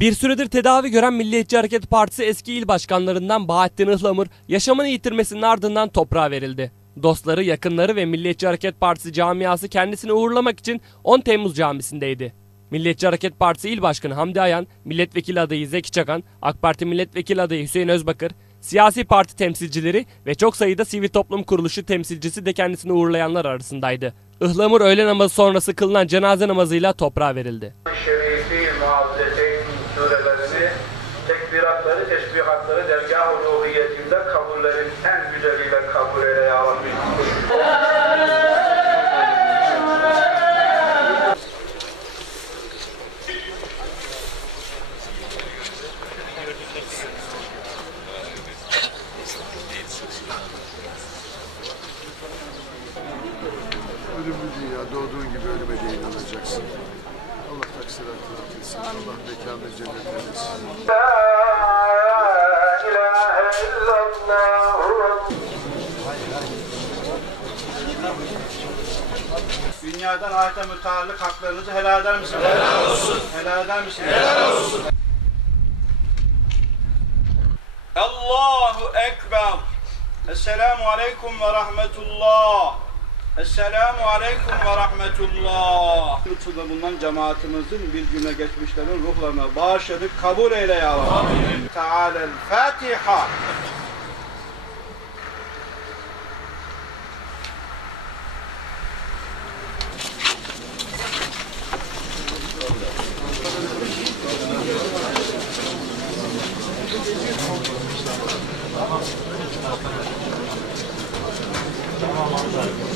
Bir süredir tedavi gören Milliyetçi Hareket Partisi eski il başkanlarından Bahattin Ihlamur yaşamını yitirmesinin ardından toprağa verildi. Dostları, yakınları ve Milliyetçi Hareket Partisi camiası kendisini uğurlamak için 10 Temmuz camisindeydi. Milliyetçi Hareket Partisi İl Başkanı Hamdi Ayan, Milletvekili adayı Zeki Çakan, AK Parti Milletvekili adayı Hüseyin Özbakır, siyasi parti temsilcileri ve çok sayıda sivil toplum kuruluşu temsilcisi de kendisini uğurlayanlar arasındaydı. Ihlamur öğle namazı sonrası kılınan cenaze namazıyla toprağa verildi. Surelerini, tekbiratları, tesbihatları dergah-ı ruhiyetinde kabullerin en güzeliyle kabul eyle ya Rabbi. Ölümlü dünya doğduğun gibi ölüme de inanacaksın. Allah taksiratını atılsın. Allah mekanı cennet eylesin. Dünyadan ahirete müteallık haklarınızı helal eder misiniz? Helal olsun. Helal eder misiniz? Helal olsun. Allahu Ekber. Esselamu Aleyküm ve Rahmetullah. Esselamu Aleyküm ve Rahmetullah. Lütfuyla bulunan cemaatimizin bir güne geçmişlerin ruhlarına bağışladık. Kabul eyle ya Allah. Teala'l Fatiha. Tamam. Tamam.